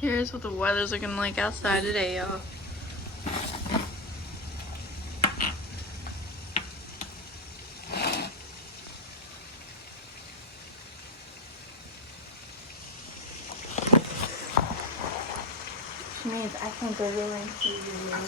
Here's what the weather's looking like outside today, y'all. Which means I think they're really season now.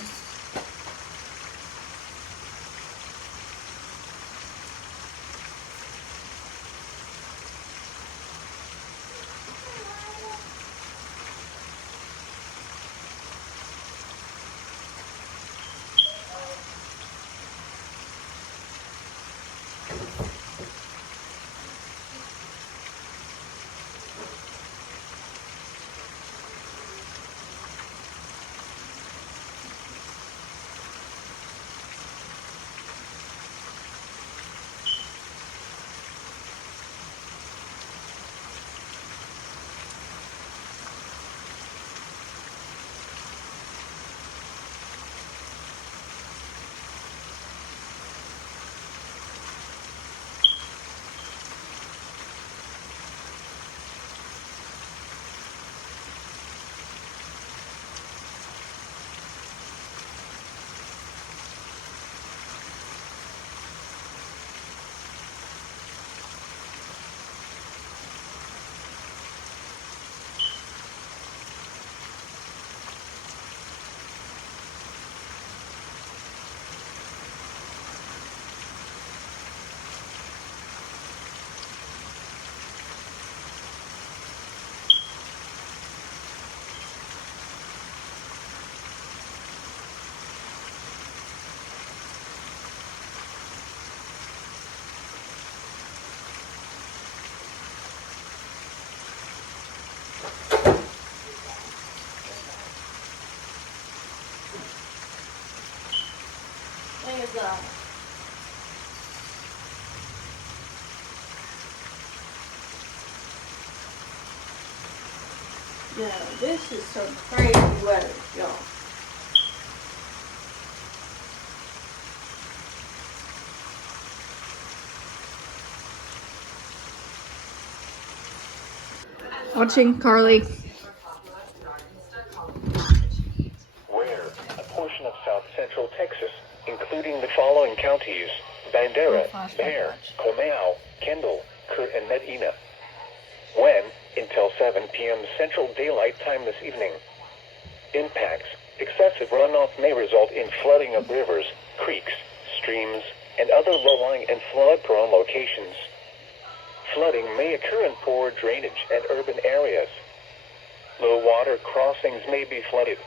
There you go. Yeah, this is some crazy weather, y'all. Watching Carly. Where a portion of south central Texas, including the following counties: Bandera, Bexar, Comal, Kendall, Kurt, and Medina. When, until 7 p.m. Central Daylight Time this evening. Impacts: excessive runoff may result in flooding of rivers, creeks, streams, and other low-lying and flood-prone locations. Flooding may occur in poor drainage and urban areas. Low water crossings may be flooded.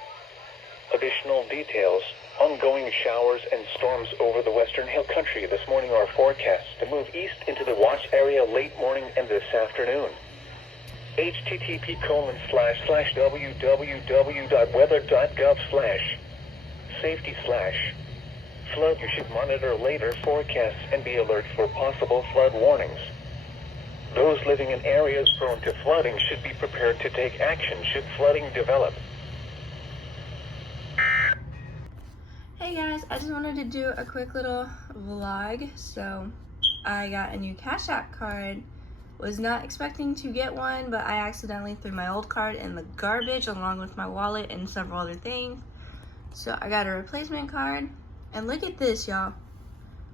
Additional details: ongoing showers and storms over the western hill country this morning are forecast to move east into the watch area late morning and this afternoon. http://www.weather.gov/safety/flood. You should monitor later forecasts and be alert for possible flood warnings. Those living in areas prone to flooding should be prepared to take action should flooding develop. Hey guys, I just wanted to do a quick little vlog. So I got a new Cash App card. Was not expecting to get one, but I accidentally threw my old card in the garbage along with my wallet and several other things. So I got a replacement card, and look at this, y'all.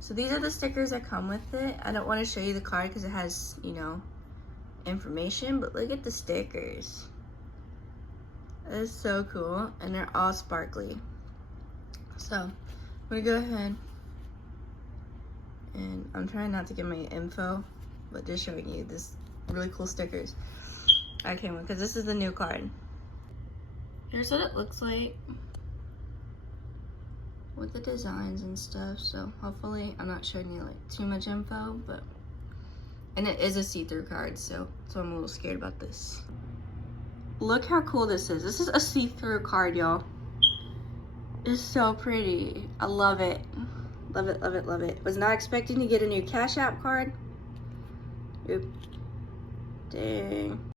So these are the stickers that come with it. I don't want to show you the card because it has, you know, information, but look at the stickers. That is so cool, and they're all sparkly. So I'm gonna go ahead, and I'm trying not to get my info, but just showing you this really cool stickers I came with, because this is the new card. Here's what it looks like with the designs and stuff. So hopefully I'm not showing you like too much info, but, and it is a see-through card, so I'm a little scared about this. Look how cool this is. This is a see-through card, y'all. It's so pretty. I love it. Love it, love it, love it. Was not expecting to get a new Cash App card. Oop. Dang.